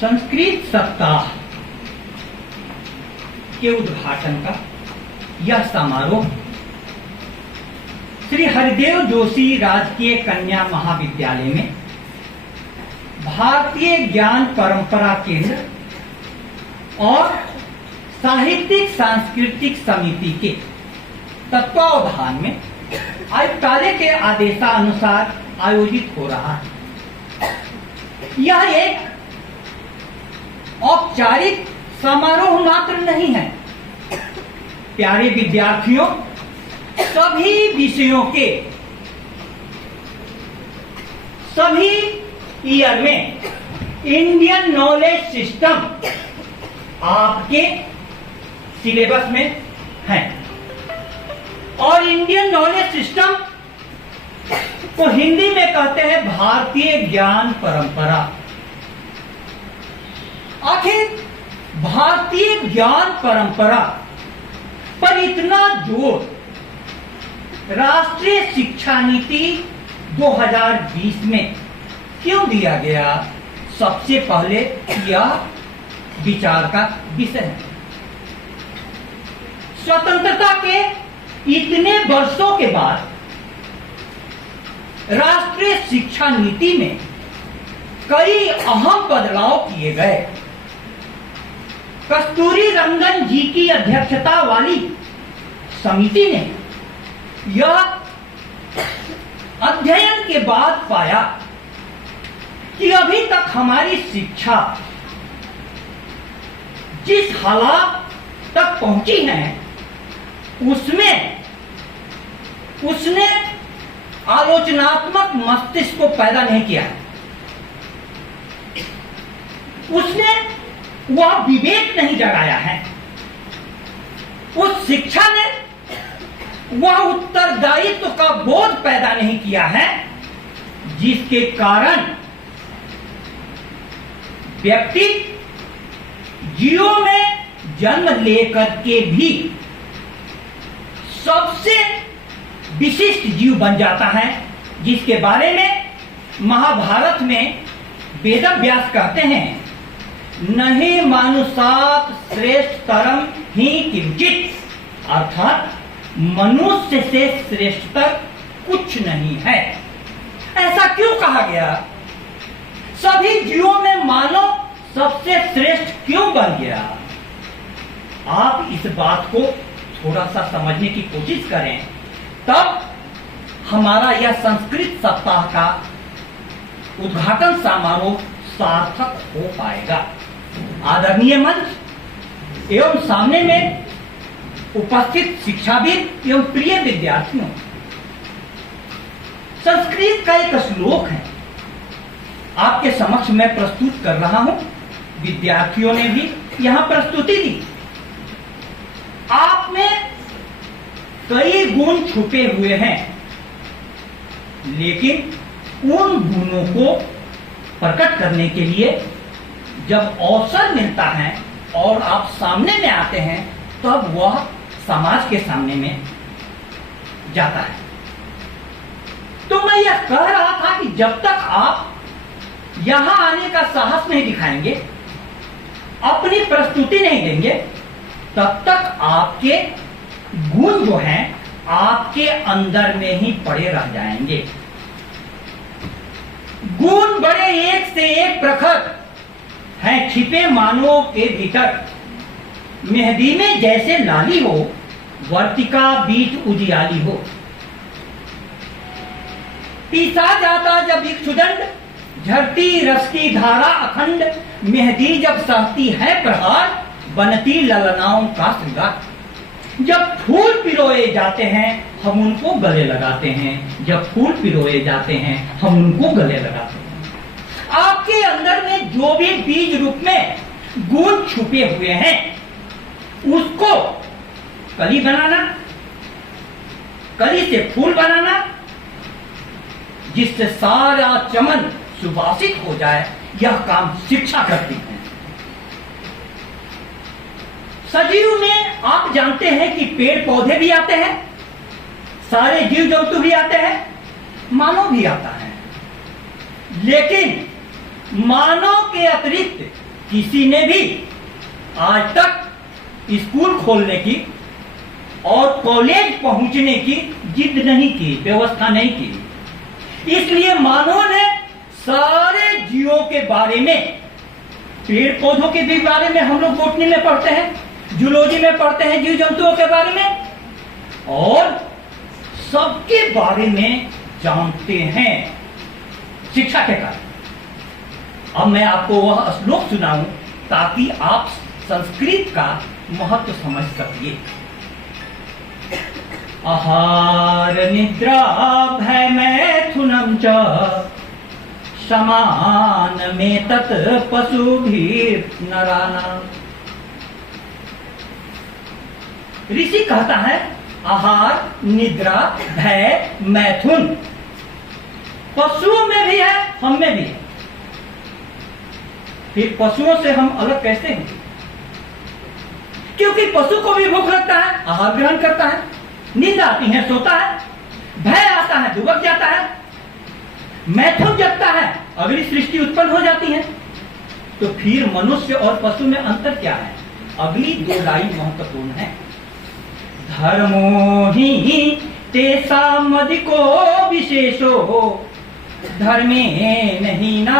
संस्कृत सप्ताह के उद्घाटन का यह समारोह श्री हरिदेव जोशी राजकीय कन्या महाविद्यालय में भारतीय ज्ञान परंपरा केंद्र और साहित्यिक सांस्कृतिक समिति के तत्वावधान में आयुक्तालय के आदेशानुसार आयोजित हो रहा है। यह एक औपचारिक समारोह मात्र नहीं है। प्यारे विद्यार्थियों, सभी विषयों के सभी ईयर में इंडियन नॉलेज सिस्टम आपके सिलेबस में है और इंडियन नॉलेज सिस्टम को हिंदी में कहते हैं भारतीय ज्ञान परंपरा। आखिर भारतीय ज्ञान परंपरा पर इतना जोर राष्ट्रीय शिक्षा नीति 2020 में क्यों दिया गया? सबसे पहले यह विचार का विषय है। स्वतंत्रता के इतने वर्षों के बाद राष्ट्रीय शिक्षा नीति में कई अहम बदलाव किए गए। कस्तूरी रंगन जी की अध्यक्षता वाली समिति ने यह अध्ययन के बाद पाया कि अभी तक हमारी शिक्षा जिस हालात तक पहुंची है उसने आलोचनात्मक मस्तिष्क को पैदा नहीं किया। उसने वह विवेक नहीं जगाया है। उस शिक्षा ने वह उत्तरदायित्व का बोध पैदा नहीं किया है जिसके कारण व्यक्ति जीवों में जन्म लेकर के भी सबसे विशिष्ट जीव बन जाता है, जिसके बारे में महाभारत में वेदव्यास कहते हैं, नहीं मानुषात् श्रेष्ठतरम ही किंचित, अर्थात मनुष्य से श्रेष्ठतर कुछ नहीं है। ऐसा क्यों कहा गया? सभी जीवों में मानव सबसे श्रेष्ठ क्यों बन गया? आप इस बात को थोड़ा सा समझने की कोशिश करें, तब हमारा यह संस्कृत सप्ताह का उद्घाटन समारोह सार्थक हो पाएगा। आदरणीय मंच एवं सामने में उपस्थित शिक्षाविद एवं प्रिय विद्यार्थियों, संस्कृत का एक श्लोक है आपके समक्ष मैं प्रस्तुत कर रहा हूं। विद्यार्थियों ने भी यहां प्रस्तुति दी। आप में कई गुण छुपे हुए हैं, लेकिन उन गुणों को प्रकट करने के लिए जब अवसर मिलता है और आप सामने में आते हैं, तब वह समाज के सामने में जाता है। तो मैं यह कह रहा था कि जब तक आप यहां आने का साहस नहीं दिखाएंगे, अपनी प्रस्तुति नहीं देंगे, तब तक आपके गुण जो हैं आपके अंदर में ही पड़े रह जाएंगे। गुण बड़े एक से एक प्रखर हैं छिपे मानवों के भीतर। मेहंदी में जैसे लाली हो, वर्तिका बीच उजियाली हो। पीसा जाता जब इक्षुदंड, झरती रस की धारा अखंड। मेहंदी जब सहती है प्रहार, बनती ललनाओं का श्रृंगार। जब फूल पिरोए जाते हैं हम उनको गले लगाते हैं। जब फूल पिरोए जाते हैं हम उनको गले लगाते हैं। आपके अंदर में जो भी बीज रूप में गुण छुपे हुए हैं, उसको कली बनाना, कली से फूल बनाना, जिससे सारा चमन सुवासित हो जाए, यह काम शिक्षा करती है। सजीव में आप जानते हैं कि पेड़ पौधे भी आते हैं, सारे जीव जंतु भी आते हैं, मानव भी आता है। लेकिन मानव के अतिरिक्त किसी ने भी आज तक स्कूल खोलने की और कॉलेज पहुंचने की जिद नहीं की, व्यवस्था नहीं की। इसलिए मानव ने सारे जीवों के बारे में, पेड़ पौधों के भी बारे में हम लोग बोटनी में पढ़ते हैं, जूलॉजी में पढ़ते हैं, जीव जंतुओं के बारे में, और सबके बारे में जानते हैं शिक्षा के कारण। अब मैं आपको वह श्लोक सुनाऊं ताकि आप संस्कृत का महत्व समझ सकिए। आहार निद्रा भय मैथुनम च समान में तत् पशुभिर नराणाम्। ऋषि कहता है आहार निद्रा भय मैथुन पशुओं में भी है, हम में भी है। फिर पशुओं से हम अलग कैसे हैं? क्योंकि पशु को भी भूख लगता है, आहार ग्रहण करता है, नींद आती है सोता है, भय आता है दुबक जाता है, मैथुन जगता है, अगली सृष्टि उत्पन्न हो जाती है। तो फिर मनुष्य और पशु में अंतर क्या है? अगली दो लाइन महत्वपूर्ण है। धर्मो ही तेषाम् अधिको विशेषो धर्मे नहीं ना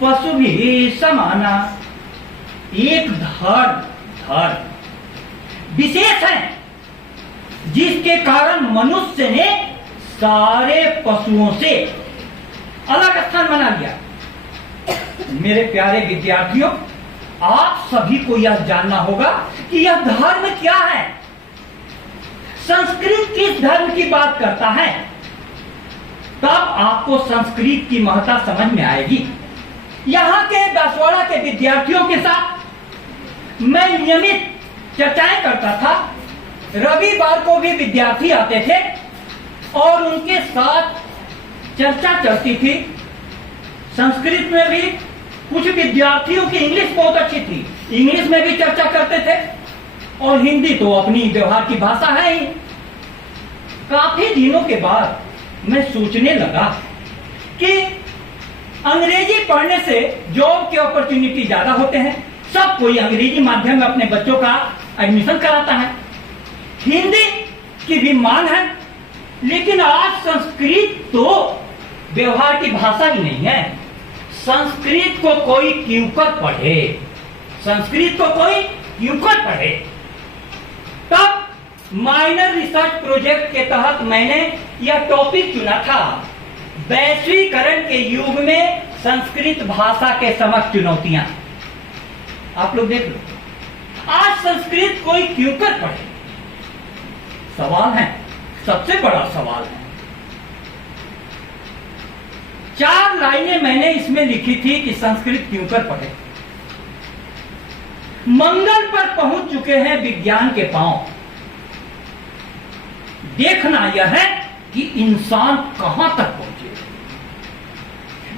पशु भी समाना। एक धर्म विशेष है जिसके कारण मनुष्य ने सारे पशुओं से अलग स्थान बना लिया। मेरे प्यारे विद्यार्थियों, आप सभी को यह जानना होगा कि यह धर्म क्या है। संस्कृत किस धर्म की बात करता है, तब आपको संस्कृत की महत्ता समझ में आएगी। यहाँ के दसवाड़ा के विद्यार्थियों के साथ मैं नियमित चर्चाएं करता था। रविवार को भी विद्यार्थी आते थे और उनके साथ चर्चा चलती थी। संस्कृत में भी कुछ विद्यार्थियों की इंग्लिश बहुत अच्छी थी, इंग्लिश में भी चर्चा करते थे, और हिंदी तो अपनी व्यवहार की भाषा है ही। काफी दिनों के बाद मैं सोचने लगा कि अंग्रेजी पढ़ने से जॉब के अपॉर्चुनिटी ज्यादा होते हैं, सब कोई अंग्रेजी माध्यम में अपने बच्चों का एडमिशन कराता है, हिंदी की भी मांग है, लेकिन आज संस्कृत तो व्यवहार की भाषा ही नहीं है। संस्कृत को कोई क्यों कर पढ़े, संस्कृत को कोई क्यों कर पढ़े। तब माइनर रिसर्च प्रोजेक्ट के तहत मैंने यह टॉपिक चुना था, वैश्वीकरण के युग में संस्कृत भाषा के समक्ष चुनौतियां। आप लोग देख लो, आज संस्कृत कोई क्यों कर पढ़े, सवाल है, सबसे बड़ा सवाल है। 4 लाइनें मैंने इसमें लिखी थी कि संस्कृत क्यों कर पढ़े। मंगल पर पहुंच चुके हैं विज्ञान के पांव। देखना यह है कि इंसान कहां तक पहुंचे।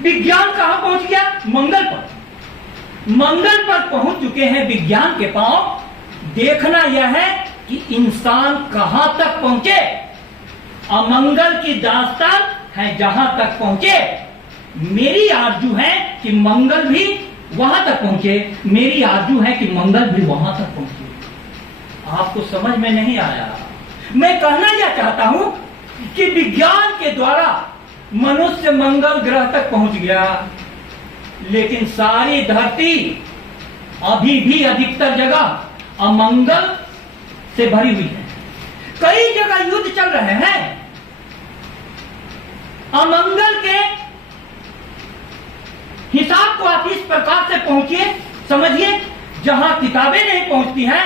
विज्ञान कहां पहुंच गया? मंगल पर। मंगल पर पहुंच चुके हैं विज्ञान के पांव। देखना यह है कि इंसान कहां तक पहुंचे। अमंगल की दास्तान है जहां तक पहुंचे। मेरी आरजू है कि मंगल भी वहां तक पहुंचे, मेरी आरजू है कि मंगल भी वहां तक पहुंचे। आपको समझ में नहीं आया? मैं कहना यह चाहता हूं कि विज्ञान के द्वारा मनुष्य मंगल ग्रह तक पहुंच गया, लेकिन सारी धरती अभी भी अधिकतर जगह अमंगल से भरी हुई है। कई जगह युद्ध चल रहे हैं। अमंगल के हिसाब को आप इस प्रकार से पहुंचिए, समझिए, जहां किताबें नहीं पहुंचती हैं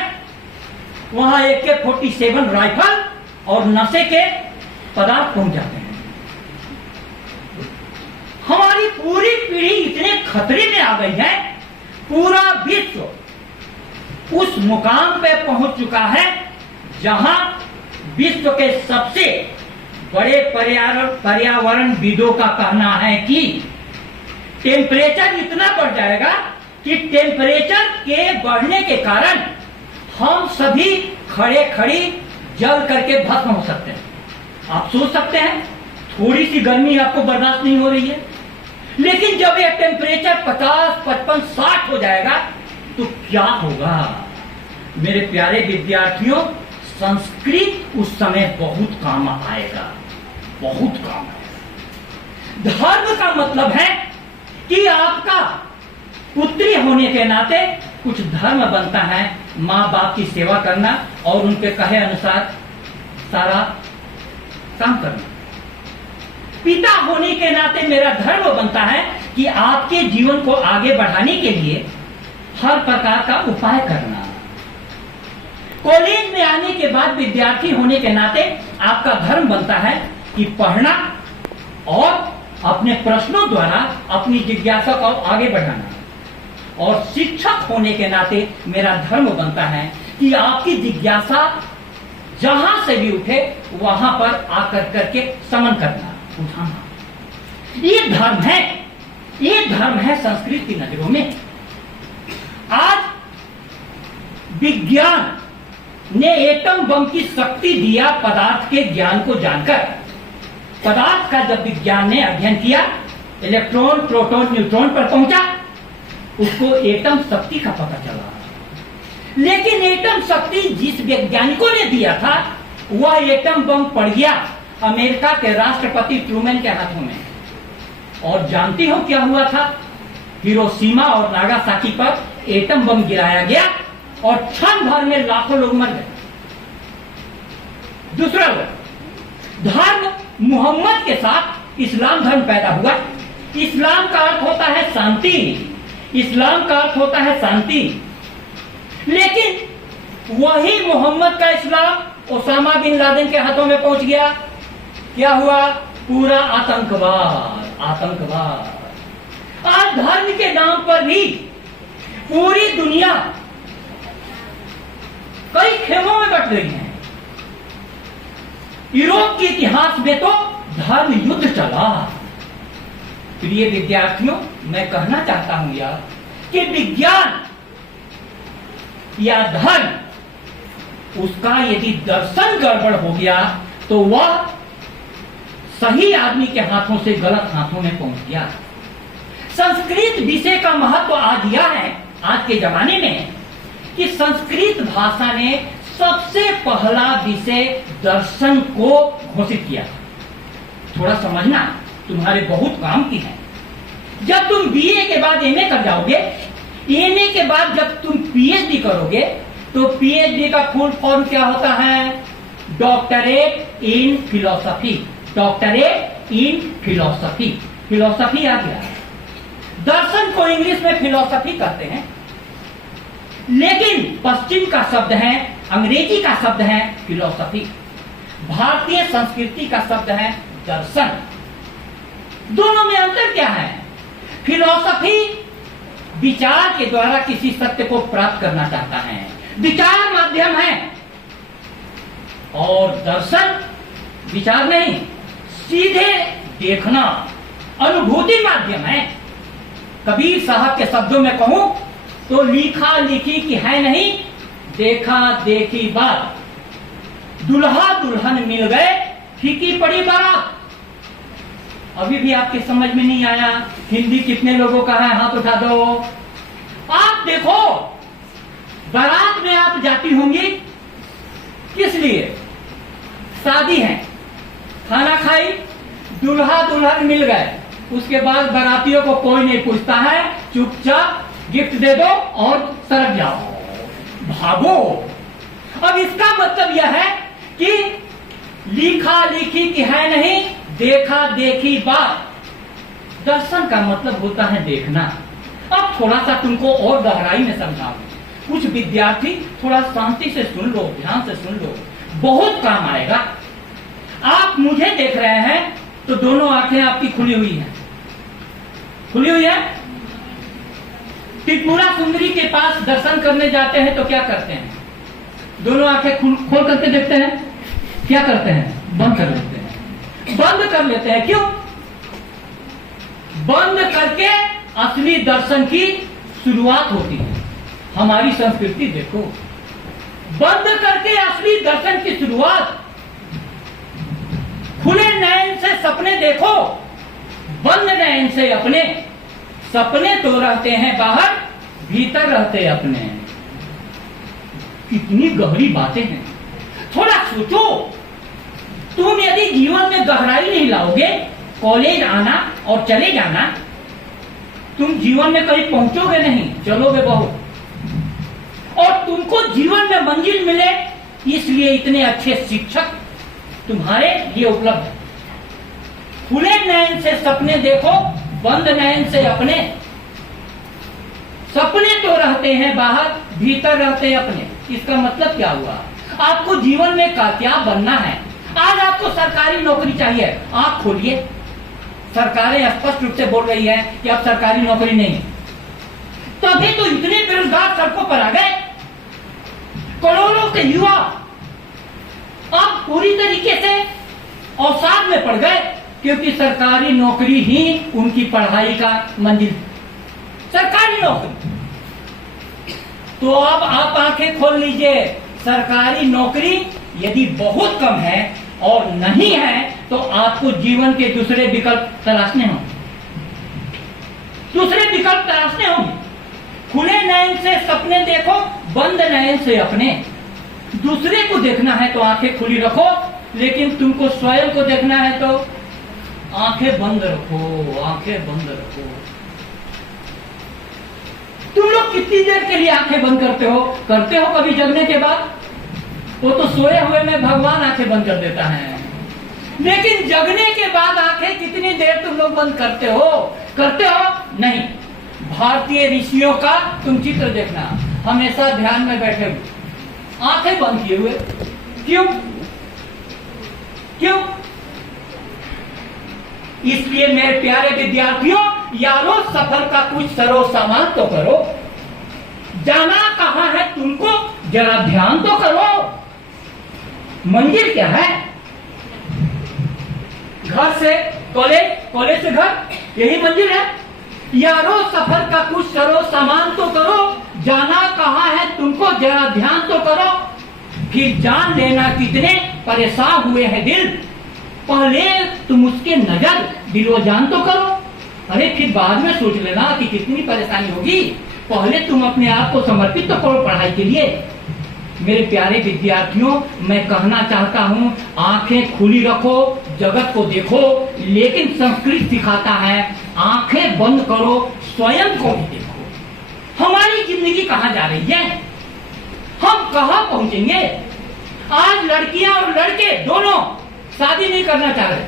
वहां AK-47 राइफल और नशे के पदार्थ पहुंच जाते हैं। हमारी पूरी पीढ़ी इतने खतरे में आ गई है, पूरा विश्व उस मुकाम पे पहुंच चुका है जहां विश्व के सबसे बड़े पर्यावरणविदों का कहना है कि टेम्परेचर इतना बढ़ जाएगा कि टेम्परेचर के बढ़ने के कारण हम सभी खड़े खड़ी जल करके भस्म हो सकते हैं। आप सोच सकते हैं, थोड़ी सी गर्मी आपको बर्दाश्त नहीं हो रही है, लेकिन जब ये टेम्परेचर 50, 55, 60 हो जाएगा तो क्या होगा? मेरे प्यारे विद्यार्थियों, संस्कृत उस समय बहुत काम आएगा, बहुत काम आएगा। धर्म का मतलब है कि आपका पुत्री होने के नाते कुछ धर्म बनता है, माँ बाप की सेवा करना और उनके कहे अनुसार सारा काम करना। पिता होने के नाते मेरा धर्म बनता है कि आपके जीवन को आगे बढ़ाने के लिए हर प्रकार का उपाय करना। कॉलेज में आने के बाद विद्यार्थी होने के नाते आपका धर्म बनता है कि पढ़ना और अपने प्रश्नों द्वारा अपनी जिज्ञासा को आगे बढ़ाना। और शिक्षक होने के नाते मेरा धर्म बनता है कि आपकी जिज्ञासा जहां से भी उठे वहां पर आकर करके समन करना, उठाना। ये धर्म है, ये धर्म है संस्कृत की नजरों में। आज विज्ञान ने एटम बम की शक्ति दिया पदार्थ के ज्ञान को जानकर। पदार्थ का जब विज्ञान ने अध्ययन किया, इलेक्ट्रॉन, प्रोटॉन, न्यूट्रॉन पर पहुंचा, उसको एटम शक्ति का पता चला। लेकिन एटम शक्ति जिस वैज्ञानिकों ने दिया था वह एटम बम पड़ गया अमेरिका के राष्ट्रपति ट्रूमैन के हाथों में। और जानती हो क्या हुआ था? हिरोशिमा और नागासाकी पर एटम बम गिराया गया और क्षण भर में लाखों लोग मर गए। दूसरा धर्म, मोहम्मद के साथ इस्लाम धर्म पैदा हुआ। इस्लाम का अर्थ होता है शांति, इस्लाम का अर्थ होता है शांति। लेकिन वही मोहम्मद का इस्लाम ओसामा बिन लादेन के हाथों में पहुंच गया। क्या हुआ? पूरा आतंकवाद, आतंकवाद। आज धर्म के नाम पर भी पूरी दुनिया कई खेमों में बट गई है। यूरोप के इतिहास में तो धर्म युद्ध चला। प्रिय विद्यार्थियों, मैं कहना चाहता हूं यार कि विज्ञान या धर्म, उसका यदि दर्शन गड़बड़ हो गया तो वह सही आदमी के हाथों से गलत हाथों में पहुंच गया। संस्कृत विषय का महत्व आज यह है आज के जमाने में कि संस्कृत भाषा ने सबसे पहला विषय दर्शन को घोषित किया। थोड़ा समझना, तुम्हारे बहुत काम की है। जब तुम बीए के बाद एमए कर जाओगे, एमए के बाद जब तुम पीएचडी करोगे तो पीएचडी का फुल फॉर्म क्या होता है? Doctorate in philosophy. Doctorate in philosophy, philosophy आ गया। दर्शन को इंग्लिश में फिलॉसफी कहते हैं, लेकिन पश्चिम का शब्द है, अंग्रेजी का शब्द है फिलॉसफी। भारतीय संस्कृति का शब्द है दर्शन। दोनों में अंतर क्या है? फिलॉसफी विचार के द्वारा किसी सत्य को प्राप्त करना चाहता है, विचार माध्यम है। और दर्शन विचार नहीं, सीधे देखना, अनुभूति माध्यम है। कबीर साहब के शब्दों में कहूं तो लिखा लिखी की है नहीं, देखा देखी बात। दुल्हा दुल्हन मिल गए, फीकी पड़ी बारात। अभी भी आपके समझ में नहीं आया? हिंदी कितने लोगों का है? हाथ उठा दो। आप देखो, बारात में आप जाती होंगी किस लिए? शादी है, खाना खाई, दुल्हा दुल्हन मिल गए, उसके बाद बारातियों को कोई नहीं पूछता है, चुपचाप गिफ्ट दे दो और सरक जाओ, भागो। अब इसका मतलब यह है कि लिखा लिखी की है नहीं, देखा देखी बात। दर्शन का मतलब होता है देखना। अब थोड़ा सा तुमको और गहराई में समझाऊं। कुछ विद्यार्थी थोड़ा शांति से सुन लो, ध्यान से सुन लो, बहुत काम आएगा। आप मुझे देख रहे हैं तो दोनों आंखें आपकी खुली हुई हैं, खुली हुई है। त्रिपुरा सुंदरी के पास दर्शन करने जाते हैं तो क्या करते हैं? दोनों आंखें खोल करके देखते हैं। क्या करते हैं? बंद कर लेते हैं, बंद कर लेते हैं। क्यों? बंद करके असली दर्शन की शुरुआत होती है। हमारी संस्कृति देखो, बंद करके असली दर्शन की शुरुआत। खुले नयन से सपने देखो, बंद नयन से अपने, सपने तो रहते हैं बाहर, भीतर रहते अपने। कितनी गहरी बातें हैं, थोड़ा सोचो। तुम यदि जीवन में गहराई नहीं लाओगे, कॉलेज आना और चले जाना, तुम जीवन में कहीं पहुंचोगे नहीं, चलोगे बहुत। और तुमको जीवन में मंजिल मिले, इसलिए इतने अच्छे शिक्षक तुम्हारे लिए उपलब्ध है। खुले नयन से सपने देखो, बंद नयन से अपने। सपने तो रहते हैं बाहर, भीतर रहते हैं अपने। इसका मतलब क्या हुआ? आपको जीवन में क्या बनना है? आज आपको सरकारी नौकरी चाहिए, आंख खोलिए, सरकारें स्पष्ट रूप से बोल रही है कि अब सरकारी नौकरी नहीं। तभी तो इतने बेरोजगार सड़कों पर आ गए। करोड़ों के युवा अब पूरी तरीके से अवसाद में पड़ गए, क्योंकि सरकारी नौकरी ही उनकी पढ़ाई का मंजिल, सरकारी नौकरी। तो अब आप आंखें खोल लीजिए, सरकारी नौकरी यदि बहुत कम है और नहीं है, तो आपको जीवन के दूसरे विकल्प तलाशने होंगे, दूसरे विकल्प तलाशने होंगे। खुले नयन से सपने देखो, बंद नयन से अपने। दूसरे को देखना है तो आंखें खुली रखो, लेकिन तुमको स्वयं को देखना है तो आंखें बंद रखो, आंखें बंद रखो। तुम लोग कितनी देर के लिए आंखें बंद करते हो? करते हो कभी जगने के बाद? वो तो सोए हुए में भगवान आंखें बंद कर देता है, लेकिन जगने के बाद आंखें कितनी देर तुम लोग बंद करते हो? करते हो नहीं। भारतीय ऋषियों का तुम चित्र देखना, हमेशा ध्यान में बैठे हुए, आंखें बंद किए हुए। क्यों? क्यों? इसलिए मेरे प्यारे विद्यार्थियों, यारो सफर का कुछ सरो सामान तो करो। जाना कहां है तुमको, जरा ध्यान तो करो। मंजिल क्या है? घर से कॉलेज, कॉलेज से घर, यही मंजिल है। यारो सफर का कुछ सरो सामान तो करो। जाना कहां है तुमको, जरा ध्यान तो करो। फिर जान लेना कितने परेशान हुए हैं दिल, पहले तुम उसके नजर दिलो जान तो करो। अरे फिर बाद में सोच लेना कि कितनी परेशानी होगी, पहले तुम अपने आप को समर्पित तो करो पढ़ाई के लिए। मेरे प्यारे विद्यार्थियों, मैं कहना चाहता हूँ, आंखें खुली रखो, जगत को देखो, लेकिन संस्कृत सिखाता है आंखें बंद करो, स्वयं को भी देखो। हमारी जिंदगी कहाँ जा रही है? हम कहाँ पहुंचेंगे? आज लड़कियां और लड़के दोनों शादी नहीं करना चाह रहे,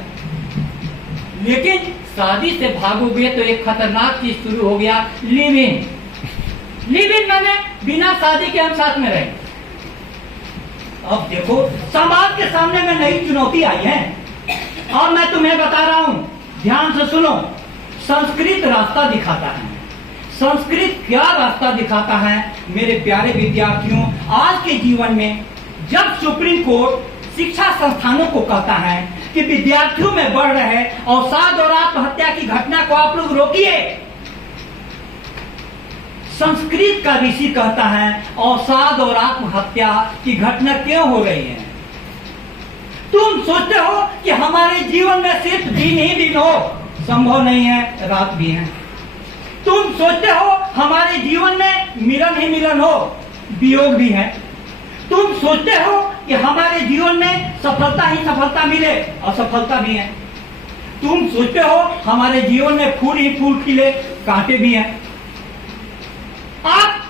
लेकिन शादी से भागोगे तो एक खतरनाक चीज शुरू हो गया, लिव इन। लिव इन माने बिना शादी के हम साथ में रहे। अब देखो, समाज के सामने में नई चुनौती आई है, और मैं तुम्हें बता रहा हूं, ध्यान से सुनो। संस्कृत रास्ता दिखाता है। संस्कृत क्या रास्ता दिखाता है? मेरे प्यारे विद्यार्थियों, आज के जीवन में जब सुप्रीम कोर्ट शिक्षा संस्थानों को कहता है कि विद्यार्थियों में बढ़ रहे अवसाद और आत्महत्या की घटना को आप लोग रोकिए, संस्कृत का ऋषि कहता है अवसाद और आत्महत्या की घटना क्यों हो रही है? तुम सोचते हो कि हमारे जीवन में सिर्फ दिन ही दिन हो, संभव नहीं है, रात भी है। तुम सोचते हो हमारे जीवन में मिलन ही मिलन हो, वियोग भी है। तुम सोचते हो कि हमारे जीवन में सफलता ही सफलता मिले, असफलता भी है। तुम सोचते हो हमारे जीवन में फूल ही फूल खिले, कांटे भी हैं। आप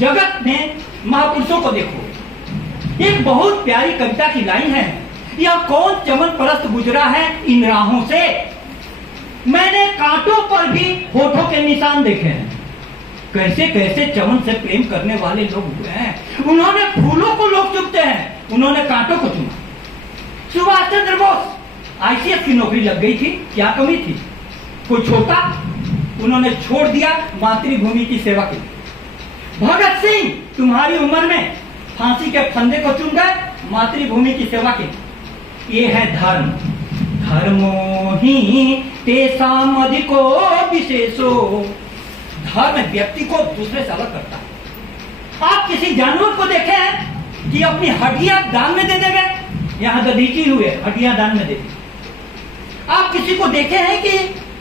जगत में महापुरुषों को देखो, एक बहुत प्यारी कविता की लाइन है, यह कौन चमन परस्त गुजरा है इन राहों से, मैंने कांटों पर भी होठों के निशान देखे हैं। कैसे कैसे चमन से प्रेम करने वाले लोग हुए हैं। उन्होंने फूलों को लोग चुनते हैं, उन्होंने कांटों को चुना। सुभाष चंद्र बोस आईसीएस की नौकरी लग गई थी, क्या कमी थी? कोई छोटा, उन्होंने छोड़ दिया मातृभूमि की सेवा के लिए। भगत सिंह तुम्हारी उम्र में फांसी के फंदे को चुन गए मातृभूमि की सेवा के लिए। ये है धर्म। धर्मो ही तेसाम अधिको विशेषो। धर्म व्यक्ति को दूसरे से अलग करता है। आप किसी जानवर को देखे हैं कि अपनी हड्डियां दान में दे देंगे? यहाँ दधीची हुए हड्डियां दान में दे दी। आप किसी को देखे हैं कि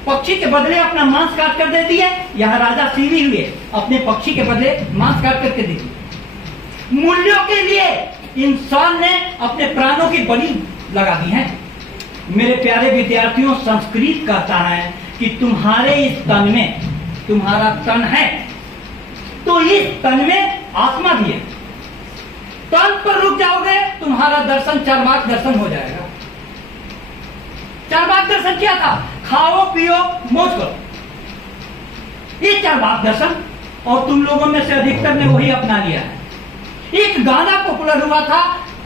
पक्षी के बदले अपना मांस काट कर देती है। यह राजा सीवी हुए अपने पक्षी के बदले मांस काट करके देती है। मूल्यों के लिए इंसान ने अपने प्राणों की बलि लगा दी है। मेरे प्यारे विद्यार्थियों, संस्कृत कहता है कि तुम्हारे इस तन में, तुम्हारा तन है तो इस तन में आत्मा भी है। तन पर रुक जाओगे तुम्हारा दर्शन चार्वाक दर्शन हो जाएगा। चार्वाक दर्शन क्या था? खाओ पियो मौज करो, ये चार्वाक दर्शन। और तुम लोगों में से अधिकतर ने वही अपना लिया है। एक गाना पॉपुलर हुआ था,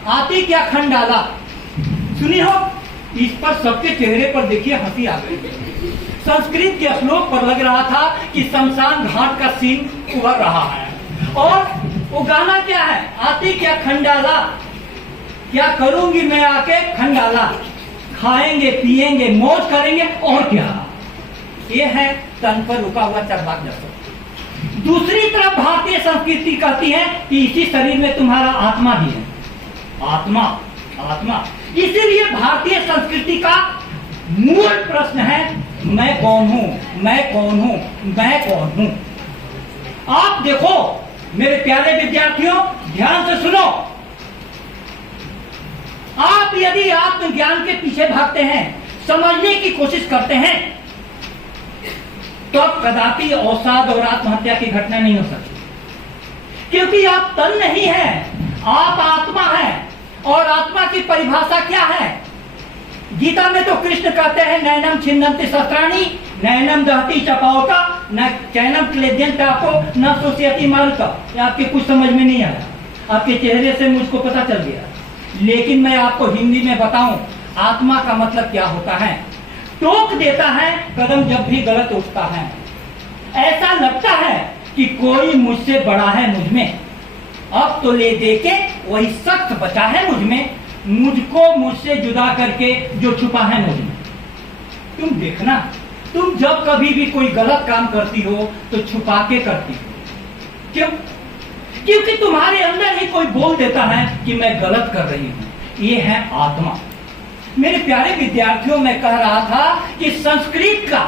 आती क्या खंडाला, सुनी हो? इस पर सबके चेहरे पर देखिए हंसी आ गई। संस्कृत के श्लोक पर लग रहा था कि शमशान घाट का सीन उभर रहा है। और वो गाना क्या है? आती क्या खंडाला, क्या करूंगी मैं आके खंडाला, खाएंगे पिएंगे मौज करेंगे और क्या। ये है तन पर रुका हुआ चार्वाक दर्शन। दूसरी तरफ भारतीय संस्कृति कहती है कि इसी शरीर में तुम्हारा आत्मा भी है। आत्मा, आत्मा। इसीलिए भारतीय संस्कृति का मूल प्रश्न है, मैं कौन हूं, मैं कौन हूं, मैं कौन हूं। आप देखो मेरे प्यारे विद्यार्थियों, ध्यान से सुनो। आप यदि आत्मज्ञान के पीछे भागते हैं, समझने की कोशिश करते हैं, तो कदापि अवसाद और आत्महत्या की घटना नहीं हो सकती। क्योंकि आप तन नहीं है, आप आत्मा है। और आत्मा की परिभाषा क्या है? गीता में तो कृष्ण कहते हैं, नैनम छिन्नन्ति शस्त्राणि, नैनम दहति चपावका, न चैनम क्लेद्यंताको, न सोष्यति मारुता। आपके कुछ समझ में नहीं आया, आपके चेहरे से मुझको पता चल गया। लेकिन मैं आपको हिंदी में बताऊं, आत्मा का मतलब क्या होता है। टोक देता है कदम जब भी गलत उठता है। ऐसा लगता है कि कोई मुझसे बड़ा है मुझ में, अब तो ले दे के वही सख्त बचा है मुझ में, मुझको मुझसे जुदा करके जो छुपा है मुझ में। तुम देखना, तुम जब कभी भी कोई गलत काम करती हो तो छुपा के करती हो। क्यों? क्योंकि तुम्हारे अंदर ही कोई बोल देता है कि मैं गलत कर रही हूं। ये है आत्मा। मेरे प्यारे विद्यार्थियों, मैं कह रहा था कि संस्कृत का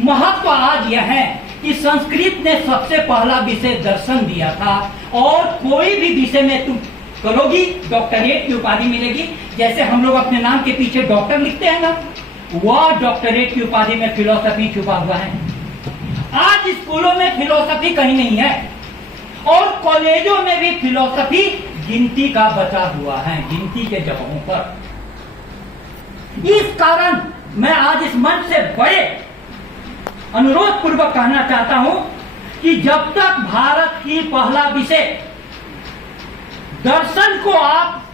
महत्व आज यह है कि संस्कृत ने सबसे पहला विषय दर्शन दिया था। और कोई भी विषय में तुम करोगी डॉक्टरेट की उपाधि मिलेगी। जैसे हम लोग अपने नाम के पीछे डॉक्टर लिखते हैं ना, वह डॉक्टरेट की उपाधि में फिलोसफी छुपा हुआ है। आज स्कूलों में फिलोसफी कहीं नहीं है और कॉलेजों में भी फिलोसफी गिनती का बचा हुआ है, गिनती के जगहों पर। इस कारण मैं आज इस मंच से बड़े अनुरोध पूर्वक कहना चाहता हूं कि जब तक भारत की पहला विषय दर्शन को आप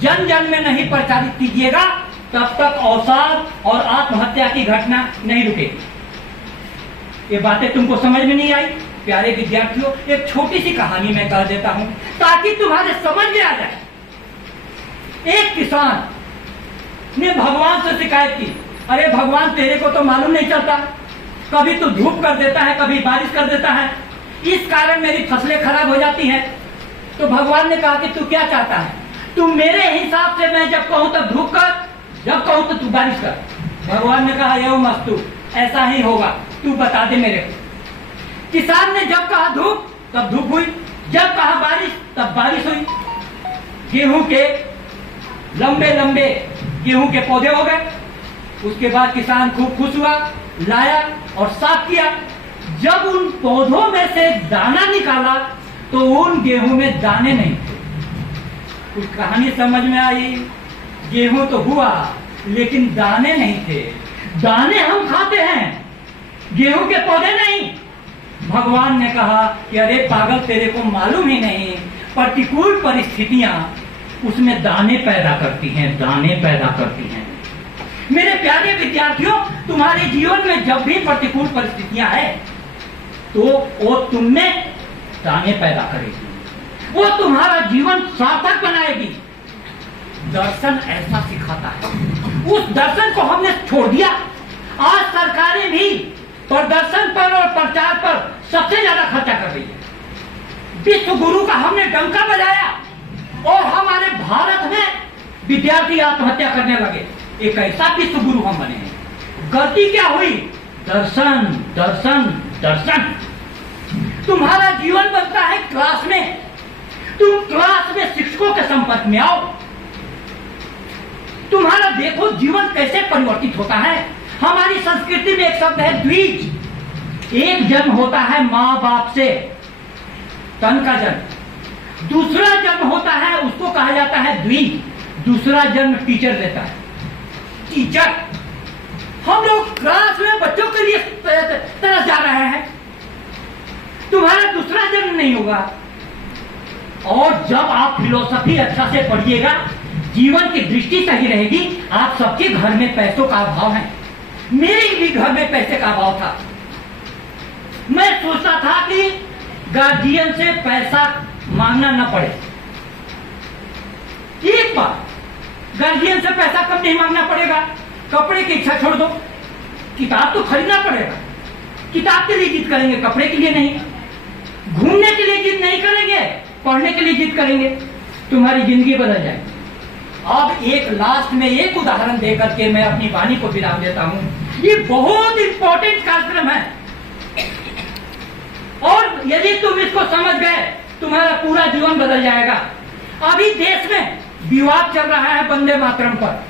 जन जन में नहीं प्रचारित कीजिएगा, तब तक अवसाद और आत्महत्या की घटना नहीं रुकेगी। ये बातें तुमको समझ में नहीं आई? प्यारे विद्यार्थियों, एक छोटी सी कहानी मैं कह देता हूं ताकि तुम्हारे समझ में आ जाए। एक किसान ने भगवान से शिकायत की, अरे भगवान तेरे को तो मालूम नहीं चलता, कभी तो धूप कर देता है, कभी बारिश कर देता है, इस कारण मेरी फसलें खराब हो जाती हैं। तो भगवान ने कहा कि तू क्या चाहता है? तू मेरे हिसाब से मैं जब कहूं तब धूप कर, जब कहूं तो तू बारिश कर। भगवान ने कहा एवं मस्तु, ऐसा ही होगा, तू बता दे मेरे को। किसान ने जब कहा धूप तब धूप हुई, जब कहा बारिश तब बारिश हुई। गेहूं के लंबे लंबे गेहूं के पौधे हो गए। उसके बाद किसान खूब खुश हुआ, लाया और साफ किया। जब उन पौधों में से दाना निकाला तो उन गेहूं में दाने नहीं थे। कुछ कहानी समझ में आई? गेहूं तो हुआ लेकिन दाने नहीं थे। दाने हम खाते हैं, गेहूं के पौधे नहीं। भगवान ने कहा कि अरे पागल, तेरे को मालूम ही नहीं, प्रतिकूल परिस्थितियां उसमें दाने पैदा करती हैं, दाने पैदा करती हैं। मेरे प्यारे विद्यार्थियों, तुम्हारे जीवन में जब भी प्रतिकूल परिस्थितियां है तो वो तुम में दाने पैदा करेगी, वो तुम्हारा जीवन सार्थक बनाएगी। दर्शन ऐसा सिखाता है। उस दर्शन को हमने छोड़ दिया। आज सरकारें भी प्रदर्शन पर और प्रचार पर सबसे ज्यादा खर्चा कर रही है। विश्व गुरु का हमने डंका बजाया और हमारे भारत में विद्यार्थी आत्महत्या करने लगे। एक ऐसा विश्व गुरु हम बने हैं। गलती क्या हुई? दर्शन दर्शन दर्शन। तुम्हारा जीवन बनता है क्लास में। तुम क्लास में शिक्षकों के संपर्क में आओ, तुम्हारा देखो जीवन कैसे परिवर्तित होता है। हमारी संस्कृति में एक शब्द है द्विज। एक जन्म होता है माँ बाप से, तन का जन्म। दूसरा जन्म होता है, उसको कहा जाता है द्विज। दूसरा जन्म टीचर लेता है, टीचर। हम लोग क्लास में बच्चों के लिए तरस जा रहे हैं। तुम्हारा दूसरा जन्म नहीं होगा। और जब आप फिलोसफी अच्छा से पढ़िएगा, जीवन की दृष्टि सही रहेगी। आप सबके घर में पैसों का अभाव है, मेरे भी घर में पैसे का अभाव था। मैं सोचता था कि गार्जियन से पैसा मांगना न पड़े। एक बार गार्जियन से पैसा कब नहीं मांगना पड़ेगा? कपड़े की इच्छा छोड़ दो, किताब तो खरीदना पड़ेगा। किताब के लिए जिद करेंगे, कपड़े के लिए नहीं। घूमने के लिए जिद नहीं करेंगे, पढ़ने के लिए जिद करेंगे। तुम्हारी जिंदगी बदल जाएगी। अब एक लास्ट में एक उदाहरण देकर के मैं अपनी वाणी को विराम देता हूं। ये बहुत इंपॉर्टेंट कार्यक्रम है और यदि तुम इसको समझ गए, तुम्हारा पूरा जीवन बदल जाएगा। अभी देश में विवाद चल रहा है वंदे मातरम पर।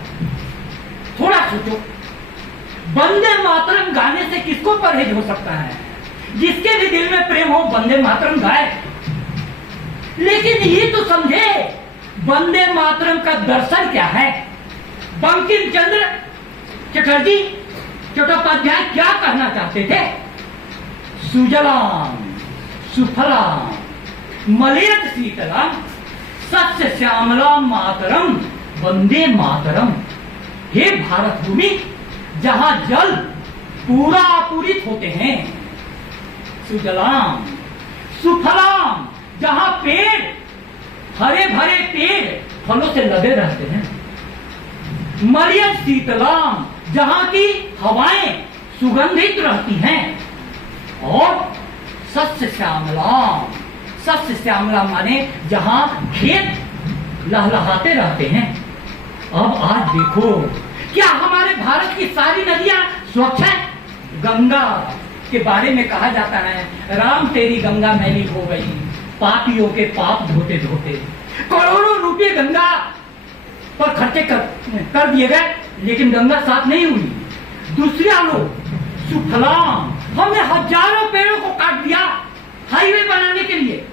थोड़ा सोचो, वंदे मातरम गाने से किसको परहेज हो सकता है? जिसके भी दिल में प्रेम हो वंदे मातरम गाए। लेकिन ये तो समझे वंदे मातरम का दर्शन क्या है। बंकिम चंद्र चटर्जी चट्टोपाध्याय क्या कहना चाहते थे? सुजलाम सुफलाम मलयज शीतलाम सस्य श्यामलाम मातरम वंदे मातरम। हे भारत भूमि, जहां जल पूरा आपूरित होते हैं, सुजलाम सुफलाम, जहां पेड़ हरे भरे पेड़ फलों से लदे रहते हैं, मलयज शीतलाम, जहां की हवाएं सुगंधित रहती हैं, और सस्य श्यामलाम, सस्य श्यामलाम माने जहां खेत लहलहाते रहते हैं। अब आज देखो, क्या हमारे भारत की सारी नदियां स्वच्छ हैं? गंगा के बारे में कहा जाता है, राम तेरी गंगा मैली हो गई, पापियों के पाप धोते धोते। करोड़ों रुपए गंगा पर खर्चे कर दिए गए, लेकिन गंगा साफ नहीं हुई। दूसरा लोग सुफलाम, हमने हजारों पेड़ों को काट दिया हाईवे बनाने के लिए।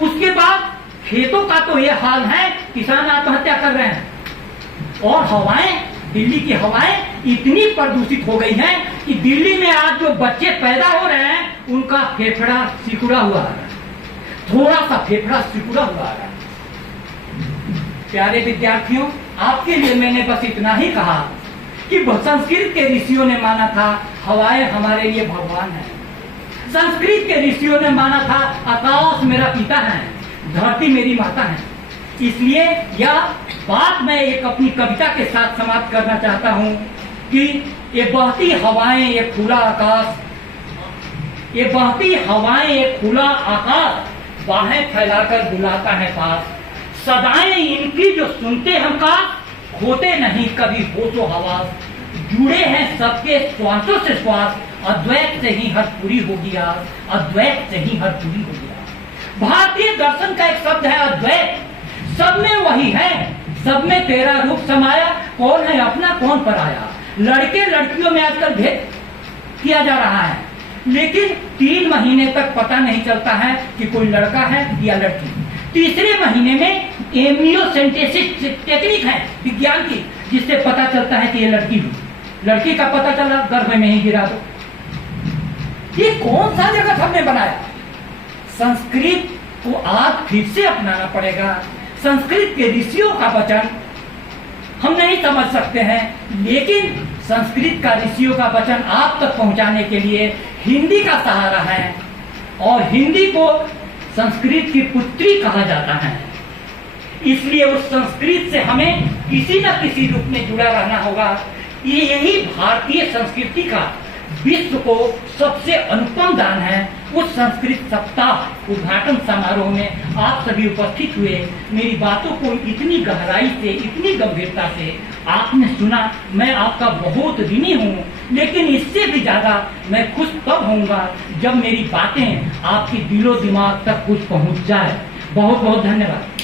उसके बाद खेतों का तो यह हाल है, किसान आत्महत्या कर रहे हैं। और हवाएं, दिल्ली की हवाएं इतनी प्रदूषित हो गई हैं कि दिल्ली में आज जो बच्चे पैदा हो रहे हैं, उनका फेफड़ा सिकुड़ा हुआ आ रहा है, थोड़ा सा फेफड़ा सिकुड़ा हुआ आ रहा है। प्यारे विद्यार्थियों, आपके लिए मैंने बस इतना ही कहा कि संस्कृत के ऋषियों ने माना था हवाएं हमारे लिए भगवान है। संस्कृत के ऋषियों ने माना था आकाश मेरा पिता है, धरती मेरी माता है। इसलिए यह बात मैं एक अपनी कविता के साथ समाप्त करना चाहता हूं कि ये बहती हवाएं, ये खुला आकाश, ये बहती हवाएं, ये खुला आकाश, बाहें फैलाकर बुलाता है पास। सदाएं इनकी जो सुनते हम का, खोते नहीं कभी होशो हवास। जुड़े हैं सबके श्वासों से श्वास, अद्वैत से ही हर पूरी होगी आज, अद्वैत से ही हर पूरी होगी आज। भारतीय दर्शन का एक शब्द है अद्वैत। सब में वही है, सब में तेरा रूप समाया, कौन है अपना कौन पराया। लड़के लड़कियों में आजकल भेद किया जा रहा है, लेकिन 3 महीने तक पता नहीं चलता है कि कोई लड़का है या लड़की। तीसरे महीने में एम्नियोसेंटेसिस टेक्निक है विज्ञान की, जिससे पता चलता है कि ये लड़की हुई। लड़की का पता चला, गर्भ में ही गिरा दो। ये कौन सा जगत हमने बनाया? संस्कृत को आज फिर से अपनाना पड़ेगा। संस्कृत के ऋषियों का वचन हम नहीं समझ सकते हैं, लेकिन संस्कृत का ऋषियों का वचन आप तक पहुंचाने के लिए हिंदी का सहारा है। और हिंदी को संस्कृत की पुत्री कहा जाता है। इसलिए उस संस्कृत से हमें किसी न किसी रूप में जुड़ा रहना होगा। यही भारतीय संस्कृति का विश्व को सबसे अनुपम दान है। उस संस्कृत सप्ताह उद्घाटन समारोह में आप सभी उपस्थित हुए। मेरी बातों को इतनी गहराई से, इतनी गंभीरता से आपने सुना। मैं आपका बहुत ऋणी हूँ, लेकिन इससे भी ज्यादा मैं खुश तब होऊंगा जब मेरी बातें आपके दिलो दिमाग तक कुछ पहुँच जाए। बहुत बहुत धन्यवाद।